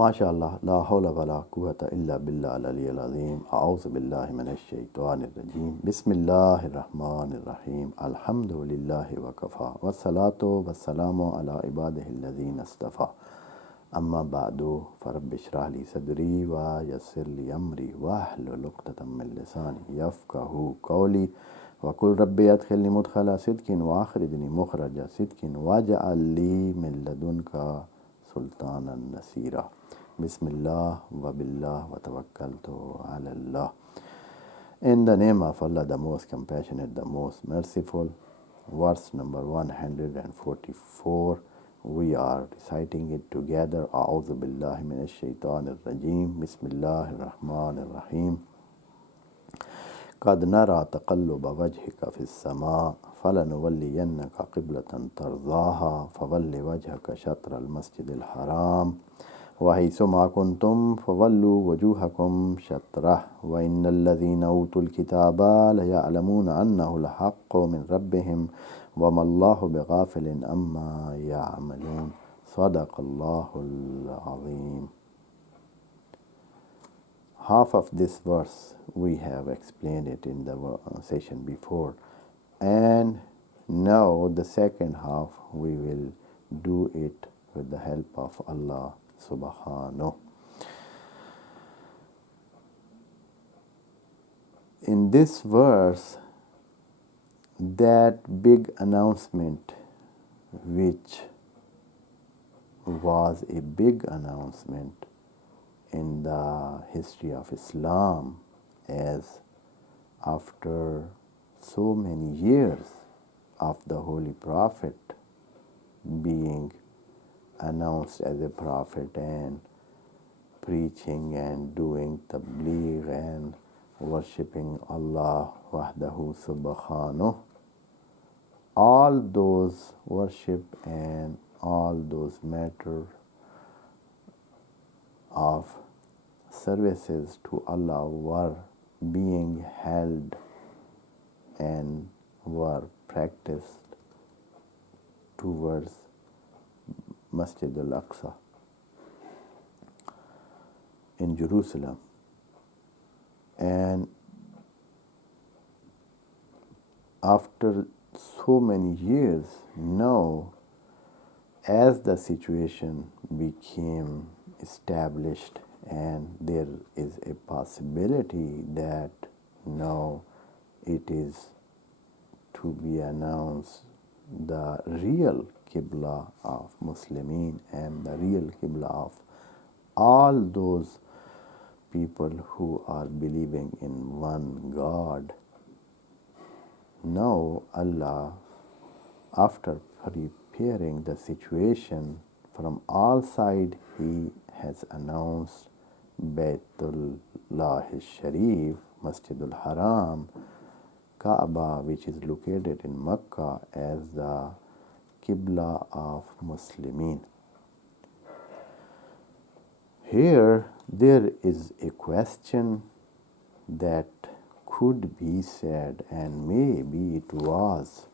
MashaAllah, la hawla wa la quwwata illa billah al-aliyyil azim. A'udhu billahi minash shaitanir rajim. Bismillahir rahmanir rahim. Alhamdulillahi wa kafa. Wassalatu wassalamu ala ibadihi alladhina istafa. Amma ba'du, farabbi shrah li sadri wa yassir li amri wa hlul 'uqdatam min lisani yafqahu qawli wa qul rabbi adkhilni mudkhala sidqin wa akhrijni mukhraja sidqin waj'al li min ladunka sultanan nasira. Bismillah wa billah wa tawakkaltu ala Allah. In the name of Allah, the most compassionate, the most merciful. Verse number 144. We are reciting it together. A'udhu billahi minash shaitanir rajim. Bismillahir rahmanir rahim. قد نرى تقلب وجهك في السماء فلنولينك قبلة ترضاها فول وجهك شطر المسجد الحرام وحيثما كنتم فولوا وجوهكم شطره وإن الذين أوتوا الكتاب ليعلمون أنه الحق من ربهم وما الله بغافل عما يعملون. صدق الله العظيم. Half of this verse we have explained it in the session before, and now the second half we will do it with the help of Allah subhanahu. In this verse, that big announcement, which was a big announcement in the history of Islam, as after so many years of the Holy Prophet being announced as a prophet and preaching and doing tabligh and worshipping Allah wahdahu subhanahu, all those worship and all those matter of services to Allah were being held and were practiced towards Masjid al-Aqsa in Jerusalem. And after so many years, now as the situation became established and there is a possibility that now it is to be announced the real Qibla of Muslimin and the real Qibla of all those people who are believing in one God. Now Allah, after preparing the situation from all sides, He has announced Baytullah Sharif, Masjidul Haram, Kaba, which is located in Mecca, as the Qibla of Muslimin. Here there is a question that could be said, and maybe it was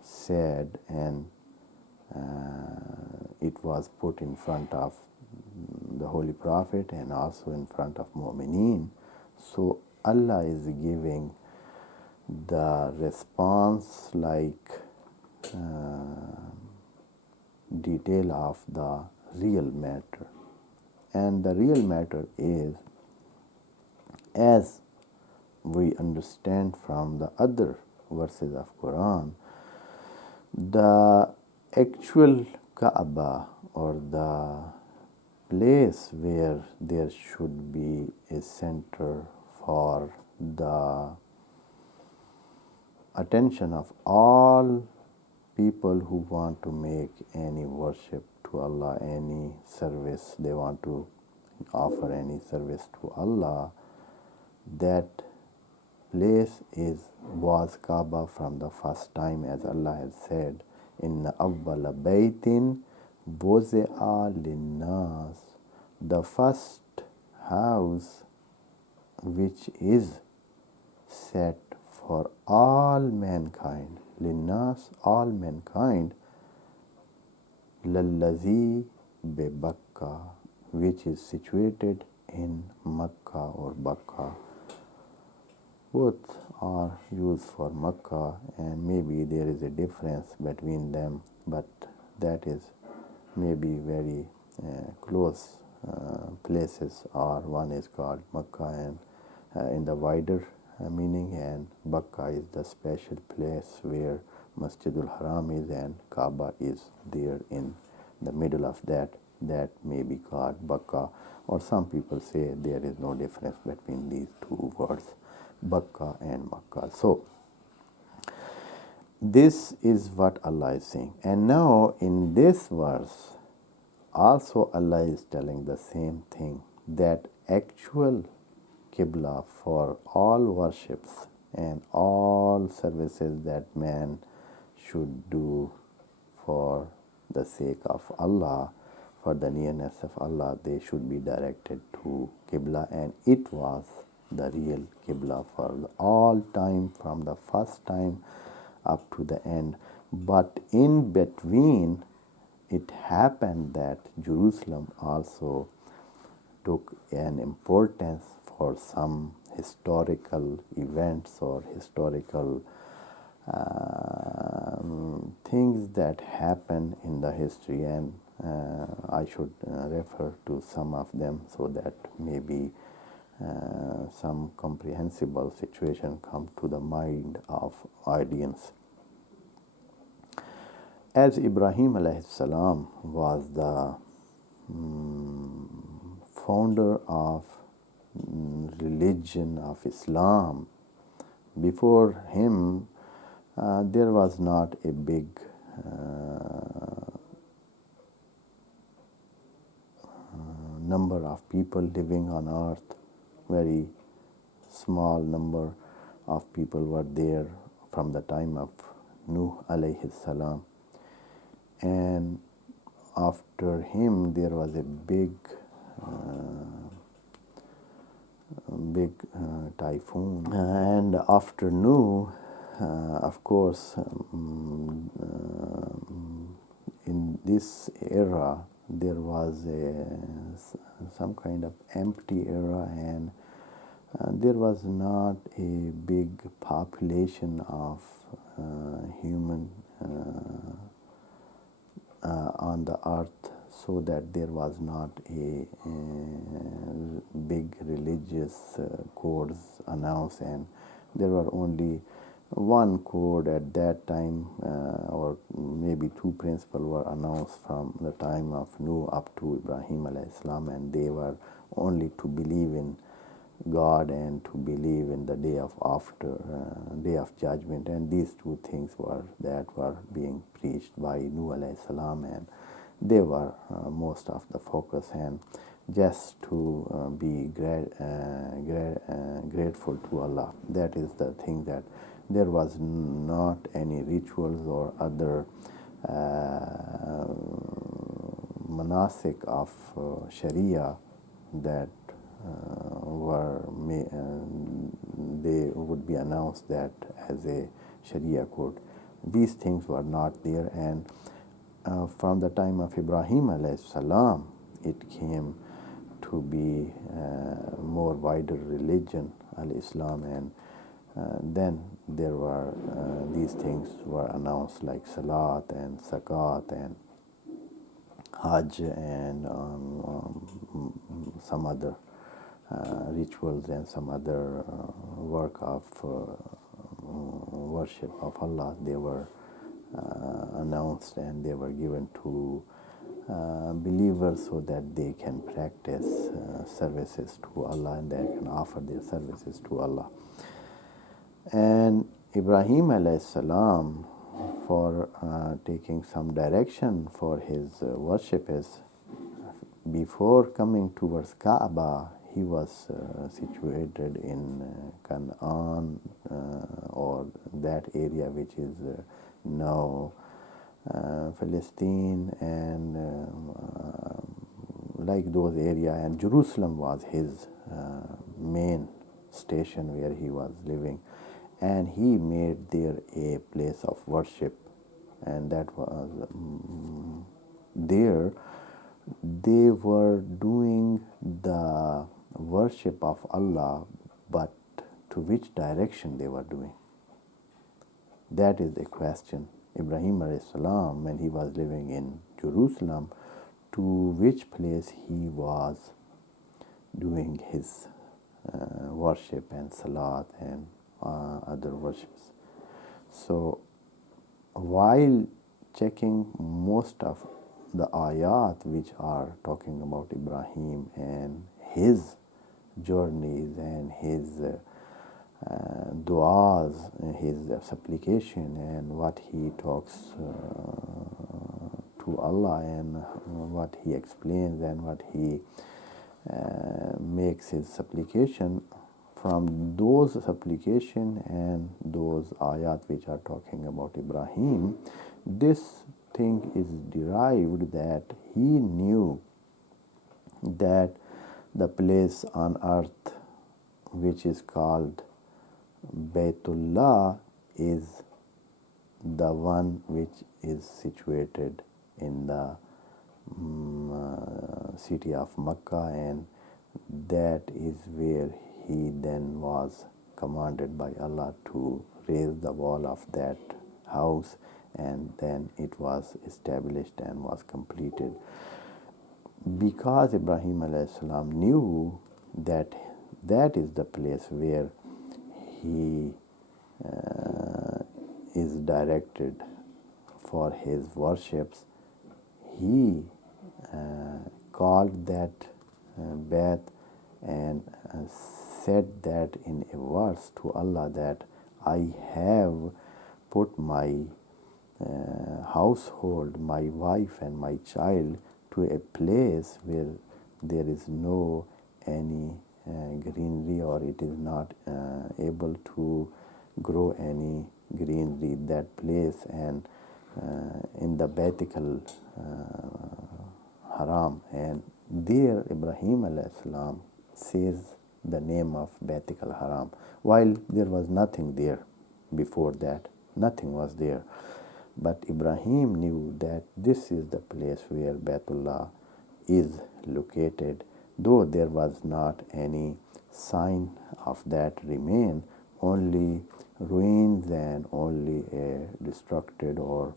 said, and it was put in front of the Holy Prophet and also in front of Mu'mineen. So Allah is giving the response like detail of the real matter. And the real matter is, as we understand from the other verses of Quran, the actual Kaaba, or the place where there should be a center for the attention of all people who want to make any worship to Allah, any service, they want to offer any service to Allah, that place was Kaaba from the first time, as Allah has said, Inna awwala baytin wuzi'a linnas, the first house which is set for all mankind, linnas, all mankind, lallazi bi Makkah, which is situated in Makkah or Bakka. Both are used for Makkah, and maybe there is a difference between them, but that is maybe very close places, or one is called Makkah and in the wider meaning, and Bakka is the special place where Masjidul Haram is and Kaba is there in the middle of that. That may be called Bakka, or some people say there is no difference between these two words, Bakka and Makkah. So this is what Allah is saying. And now in this verse also Allah is telling the same thing, that actual Qibla for all worships and all services that man should do for the sake of Allah, for the nearness of Allah, they should be directed to Qibla, and it was the real Qibla for all time, from the first time up to the end. But in between, it happened that Jerusalem also took an importance for some historical events or historical things that happen in the history, and I should refer to some of them so that maybe some comprehensible situation come to the mind of audience. As Ibrahim alayhi salam was the founder of religion of Islam, before him there was not a big number of people living on earth. Very small number of people were there from the time of Nuh alayhi salam, and after him there was a big typhoon, and after Nuh, of course, in this era there was some kind of empty era, and there was not a big population of human on the earth, so that there was not a big religious codes announced, and there were only one code at that time, or maybe two principles were announced from the time of Nuh up to Ibrahim alayhi salam, and they were only to believe in God and to believe in the day of after, day of judgment, and these two things were being preached by Nuh alayhi salam, and they were most of the focus, and just to be grateful to Allah. That is the thing, that there was not any rituals or other manasik of Sharia that they would be announced that as a Sharia code. These things were not there, and from the time of Ibrahim alayhi salam, it came to be more wider religion, al-Islam, and then there were these things were announced like Salat and Zakat and Hajj and some other rituals and some other work of worship of Allah. They were announced, and they were given to believers so that they can practice services to Allah, and they can offer their services to Allah. And Ibrahim alayhi salam, for taking some direction for his worship, is before coming towards Kaba, he was situated in Canaan, or that area which is now Palestine, and like those areas, and Jerusalem was his main station where he was living, and he made there a place of worship, and that was there they were doing the worship of Allah, but to which direction they were doing? That is the question. Ibrahim alayhi salam, when he was living in Jerusalem, to which place he was doing his worship and salat and other worships. So while checking most of the ayat which are talking about Ibrahim and his journeys and his du'as, his supplication and what he talks to Allah and what he explains and what he makes his supplication, from those supplication and those ayat which are talking about Ibrahim, this thing is derived that he knew that the place on earth which is called Baytullah is the one which is situated in the city of Makkah, and that is where he then was commanded by Allah to raise the wall of that house, and then it was established and was completed. Because Ibrahim alayhi salam knew that that is the place where he is directed for his worships, he called that Beth and said that in a verse to Allah that I have put my household, my wife and my child to a place where there is no any greenery, or it is not able to grow any greenery, that place, and in the Baitikal Haram, and there Ibrahim alayhi salam says the name of Baitikal Haram, while there was nothing there before that, nothing was there. But Ibrahim knew that this is the place where Baitullah is located, though there was not any sign of that remain, only ruins and only a destructed or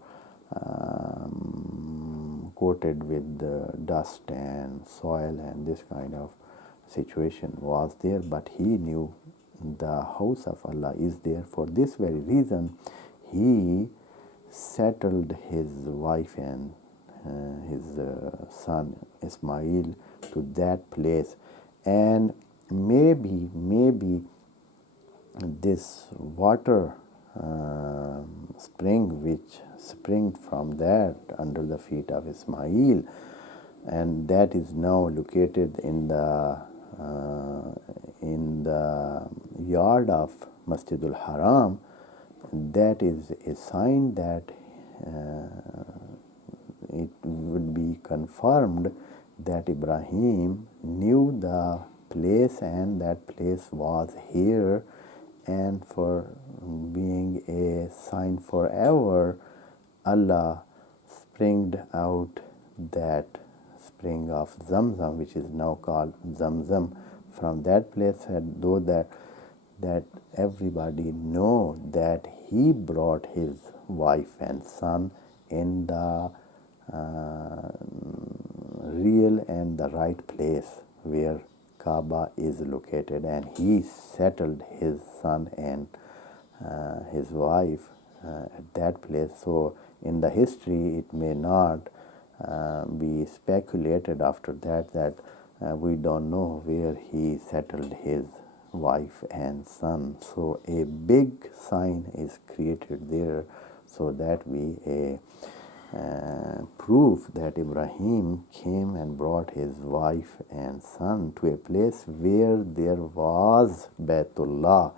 coated with dust and soil and this kind of situation was there. But he knew the house of Allah is there. For this very reason, he settled his wife and his son Ismail to that place. And maybe this water spring which spring from that under the feet of Ismail, and that is now located in the yard of Masjidul Haram, that is a sign that it would be confirmed that Ibrahim knew the place and that place was here, and for being a sign forever, Allah springed out that spring of Zamzam, which is now called Zamzam, from that place, and though that everybody know that he brought his wife and son in the real and the right place where Kaba is located, and he settled his son and his wife at that place. So in the history it may not be speculated after that we don't know where he settled his wife and son. So a big sign is created there, so that we a proof that Ibrahim came and brought his wife and son to a place where there was Baitullah,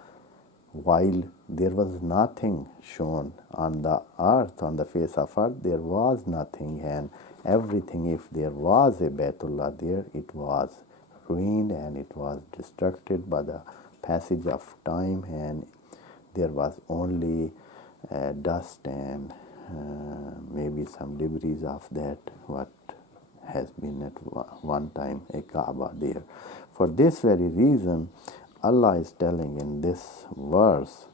while there was nothing shown on the earth, on the face of earth, there was nothing, and everything, if there was a Baitullah there, it was ruined and it was destructed by the passage of time, and there was only dust and maybe some debris of that what has been at one time a Kaaba there. For this very reason, Allah is telling in this verse,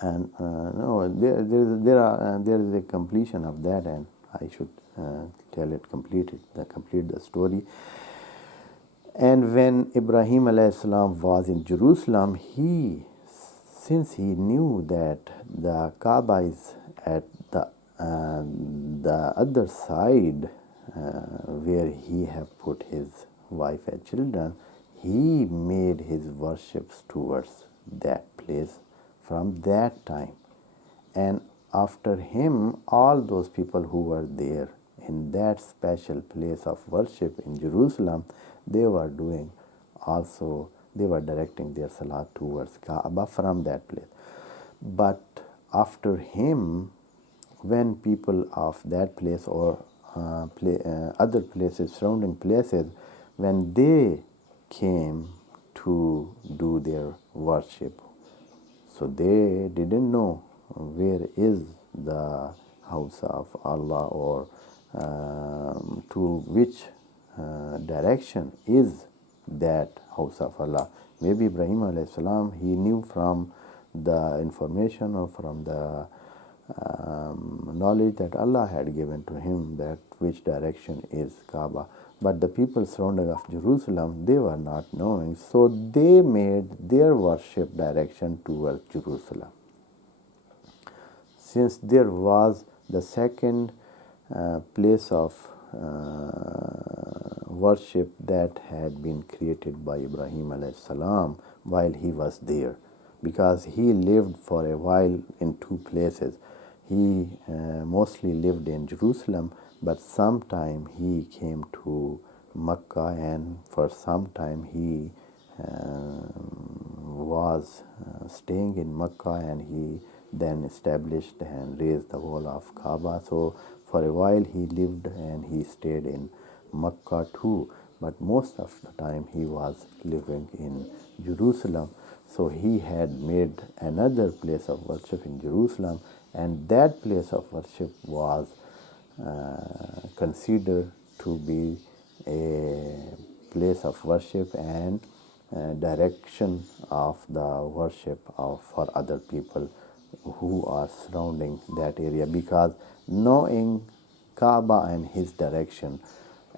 and no, there is a completion of that, and I should complete the story. And when Ibrahim alayhi salam was in Jerusalem, since he knew that the Kaaba is at the other side where he have put his wife and children, he made his worships towards that place from that time. And after him, all those people who were there in that special place of worship in Jerusalem, they were directing their salat towards Kaaba from that place. But after him, when people of that place or other places, surrounding places, when they came to do their worship, so they didn't know where is the house of Allah, or to which direction is that house of Allah. Maybe Ibrahim alayhi salam, he knew from the information or from the knowledge that Allah had given to him that which direction is Kaaba. But the people surrounding of Jerusalem, they were not knowing, so they made their worship direction towards Jerusalem. Since there was the second place of worship that had been created by Ibrahim alayhi salam while he was there, because he lived for a while in two places. He mostly lived in Jerusalem, but sometime he came to Mecca, and for some time he was staying in Mecca, and he then established and raised the wall of Kaaba. So for a while he lived and he stayed in Mecca too, but most of the time he was living in Jerusalem. So he had made another place of worship in Jerusalem, and that place of worship was considered to be a place of worship and direction of the worship for other people who are surrounding that area, because knowing Kaaba and his direction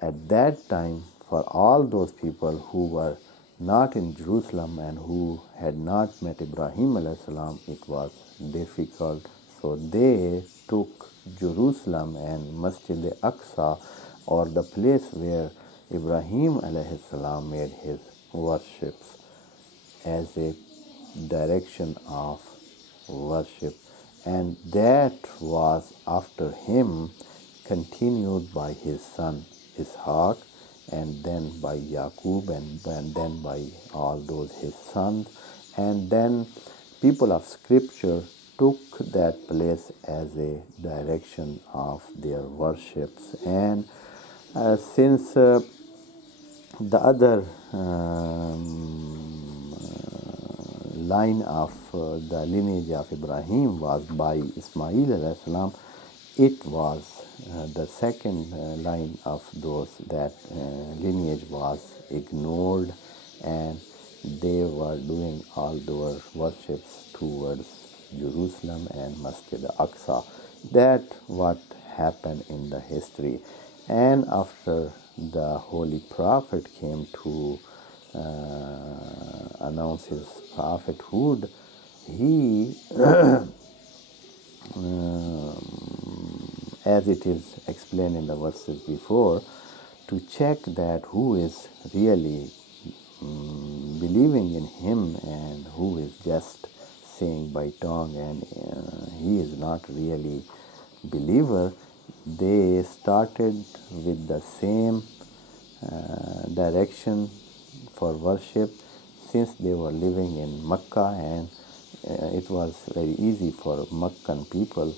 at that time, for all those people who were not in Jerusalem and who had not met Ibrahim alayhi salam, it was difficult. So they took Jerusalem and Masjid al-Aqsa, or the place where Ibrahim alayhi salam made his worships, as a direction of worship. And that was after him continued by his son Ishaq, and then by Yaqub, and then by all those his sons. And then people of scripture took that place as a direction of their worships. And since the other line of the lineage of Ibrahim was by Ismail alayhi salam, it was the second line of those, that lineage was ignored, and they were doing all their worships towards Jerusalem and Masjid al-Aqsa. That what happened in the history. And after the Holy Prophet came to announce his prophethood, he as it is explained in the verses before, to check that who is really believing in him and who is just saying by tongue, and he is not really believer, they started with the same direction for worship, since they were living in Mecca, and it was very easy for Meccan people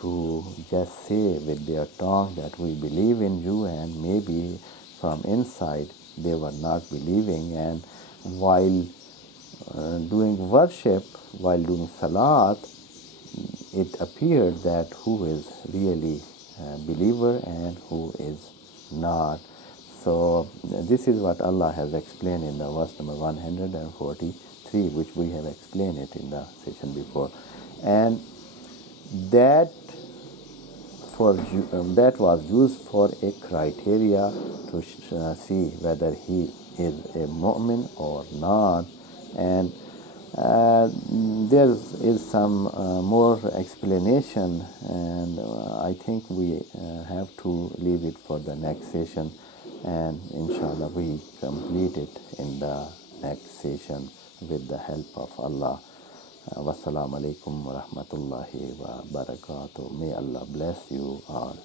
to just say with their tongue that we believe in you, and maybe from inside they were not believing. And while doing worship, while doing salat, it appeared that who is really a believer and who is not. So this is what Allah has explained in the verse number 143, which we have explained it in the session before. And that that was used for a criteria to see whether he is a mu'min or not. And there is some more explanation, and I think we have to leave it for the next session, and inshallah we complete it in the next session with the help of Allah. Wassalamu alaikum wa rahmatullahi wa barakatuh. May Allah bless you all.